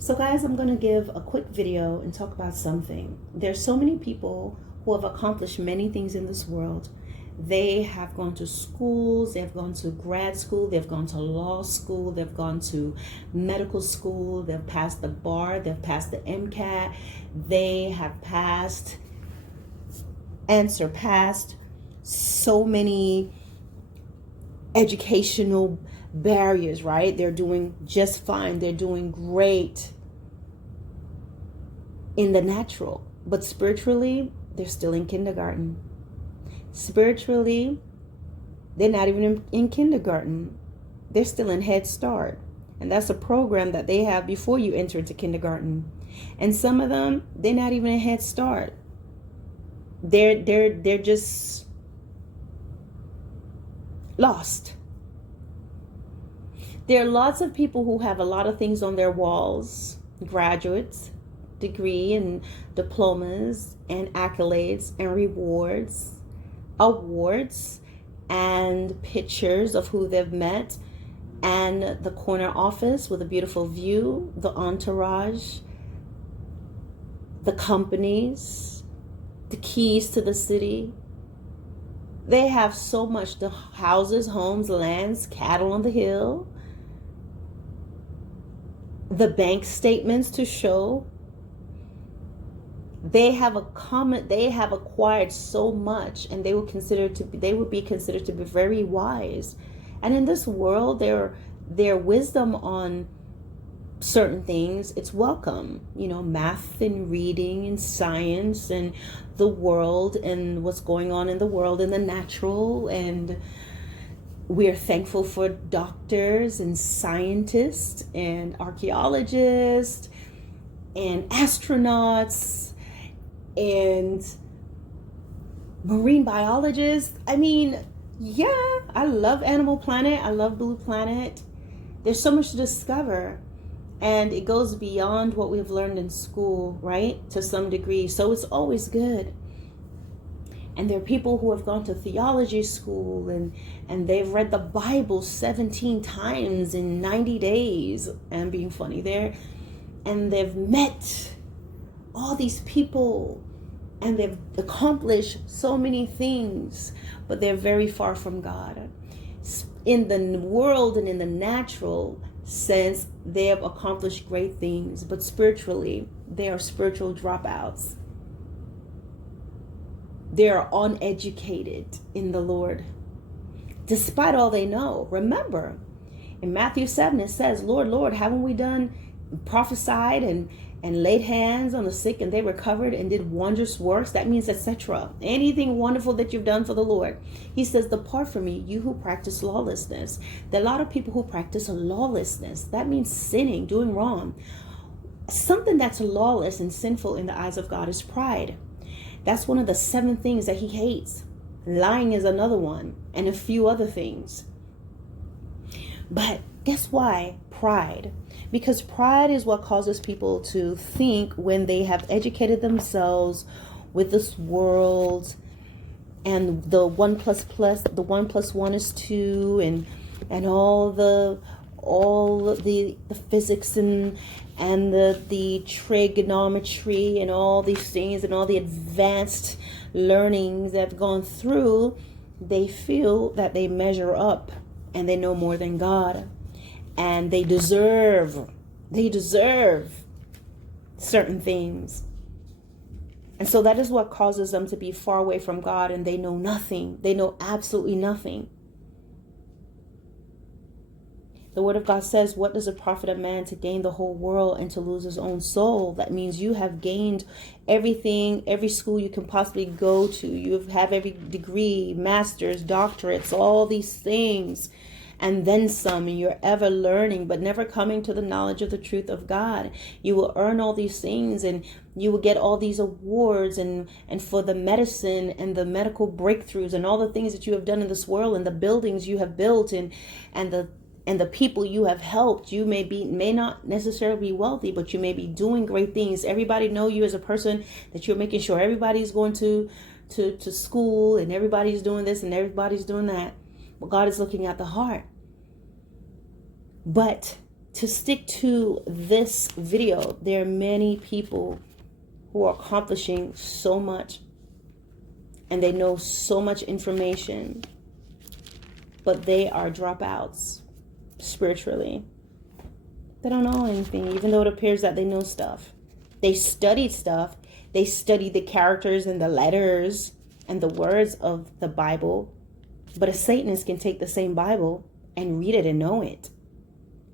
So guys, I'm going to give a quick video and talk about something. There's so many people who have accomplished many things in this world. They have gone to schools, they've gone to grad school, they've gone to law school, they've gone to medical school, they've passed the bar, they've passed the MCAT, they have passed and surpassed so many educational barriers, right? They're doing just fine. They're doing great in the natural, but spiritually, they're still in kindergarten. Spiritually, they're not even in kindergarten. They're still in Head Start. And that's a program that they have before you enter into kindergarten. And some of them, they're not even in Head Start. They're just lost. There are lots of people who have a lot of things on their walls, graduates, degree and diplomas and accolades and rewards, awards and pictures of who they've met, and the corner office with a beautiful view, the entourage, the companies, the keys to the city. They have so much, the houses, homes, lands, cattle on the hill, the bank statements to show. They have acquired so much, and they would be considered to be very wise. And in this world, their wisdom on certain things, it's welcome. You know, math and reading and science and the world and what's going on in the world and the natural. And we're thankful for doctors and scientists and archaeologists and astronauts and marine biologists. I mean, yeah, I love Animal Planet. I love Blue Planet. There's so much to discover. And it goes beyond what we've learned in school, right? To some degree. So it's always good. And there are people who have gone to theology school and they've read the Bible 17 times in 90 days. I'm being funny there. And they've met all these people and they've accomplished so many things, but they're very far from God. In the world and in the natural sense, they have accomplished great things, but spiritually, they are spiritual dropouts. They are uneducated in the Lord, despite all they know. Remember, in Matthew 7, it says, Lord, Lord, haven't we done prophesied and laid hands on the sick and they recovered and did wondrous works? That means etc. Anything wonderful that you've done for the Lord. He says, depart from me, you who practice lawlessness. There are a lot of people who practice lawlessness. That means sinning, doing wrong. Something that's lawless and sinful in the eyes of God is pride. That's one of the 7 things that he hates. Lying is another one, and a few other things. But guess why? Pride. Because pride is what causes people to think, when they have educated themselves with this world and the 1 plus 1 is 2 and all the physics and the trigonometry and all these things and all the advanced learnings that have gone through, they feel that they measure up and they know more than God. And they deserve certain things. And so that is what causes them to be far away from God, and they know nothing. They know absolutely nothing. The Word of God says, what does it profit a man to gain the whole world and to lose his own soul? That means you have gained everything, every school you can possibly go to. You have every degree, masters, doctorates, all these things. And then some, and you're ever learning, but never coming to the knowledge of the truth of God. You will earn all these things, and you will get all these awards, and for the medicine and the medical breakthroughs and all the things that you have done in this world, and the buildings you have built, and the people you have helped. You may not necessarily be wealthy, but you may be doing great things. Everybody know you as a person that you're making sure everybody's going to school, and everybody's doing this and everybody's doing that. But God is looking at the heart. But to stick to this video, there are many people who are accomplishing so much and they know so much information, but they are dropouts spiritually. They don't know anything, even though it appears that they know stuff. They studied stuff. They studied the characters and the letters and the words of the Bible. But a Satanist can take the same Bible and read it and know it.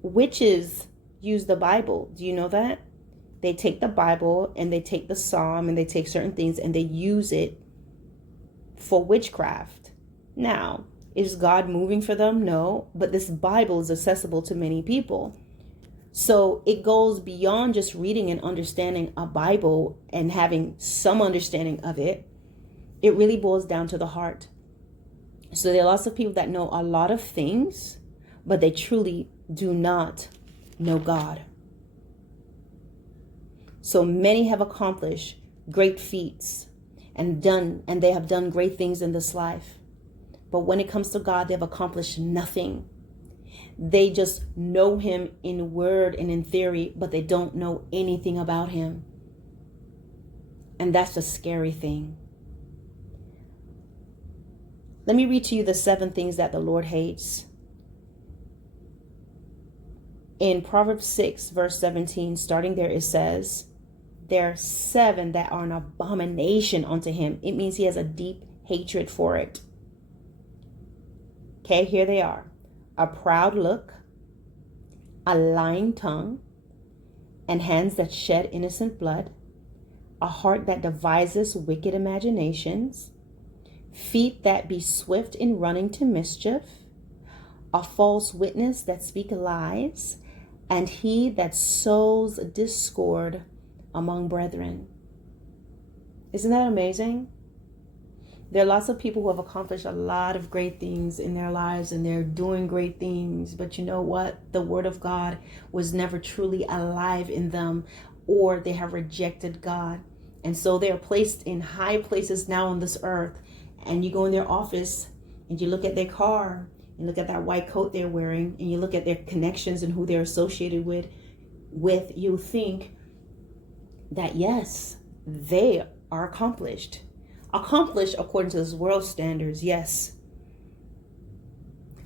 Witches use the Bible. Do you know that? They take the Bible and they take the Psalm and they take certain things and they use it for witchcraft. Now, is God moving for them? No. But this Bible is accessible to many people. So it goes beyond just reading and understanding a Bible and having some understanding of it. It really boils down to the heart. So there are lots of people that know a lot of things, but they truly do not know God. So many have accomplished great feats and they have done great things in this life. But when it comes to God, they've accomplished nothing. They just know him in word and in theory, but they don't know anything about him. And that's a scary thing. Let me read to you the 7 things that the Lord hates. In Proverbs 6, verse 17, starting there, it says, there are 7 that are an abomination unto him. It means he has a deep hatred for it. Okay, here they are. A proud look, a lying tongue, and hands that shed innocent blood, a heart that devises wicked imaginations, feet that be swift in running to mischief, a false witness that speak lies, and he that sows discord among brethren. Isn't that amazing? There are lots of people who have accomplished a lot of great things in their lives and they're doing great things. But you know what? The word of God was never truly alive in them, or they have rejected God. And so they are placed in high places now on this earth. And you go in their office and you look at their car and look at that white coat they're wearing and you look at their connections and who they're associated with, you think that yes, they are accomplished. Accomplished according to this world's standards, yes.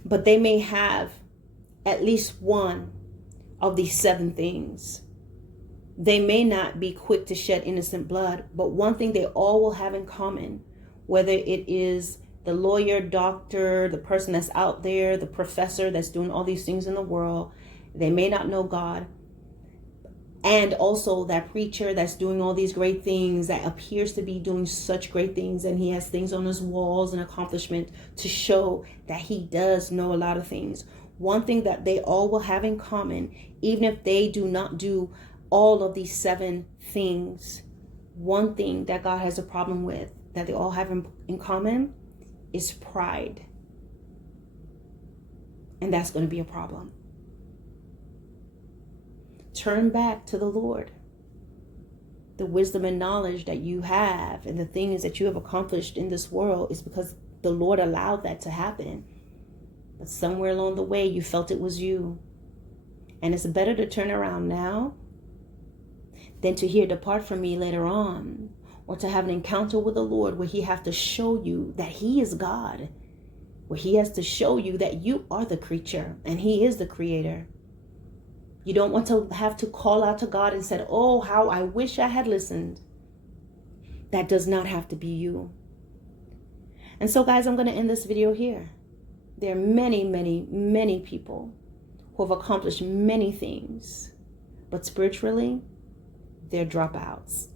But they may have at least one of these 7 things. They may not be quick to shed innocent blood, but one thing they all will have in common, whether it is the lawyer, doctor, the person that's out there, the professor that's doing all these things in the world, they may not know God. And also that preacher that's doing all these great things, that appears to be doing such great things, and he has things on his walls and accomplishment to show that he does know a lot of things. One thing that they all will have in common, even if they do not do all of these 7 things, one thing that God has a problem with, that they all have in common, is pride. And that's going to be a problem. Turn back to the Lord. The wisdom and knowledge that you have and the things that you have accomplished in this world is because the Lord allowed that to happen. But somewhere along the way, you felt it was you. And it's better to turn around now than to hear depart from me later on, or to have an encounter with the Lord where he has to show you that he is God, where he has to show you that you are the creature and he is the creator. You don't want to have to call out to God and say, oh, how I wish I had listened. That does not have to be you. And so, guys, I'm going to end this video here. There are many, many, many people who have accomplished many things, but spiritually, they're dropouts.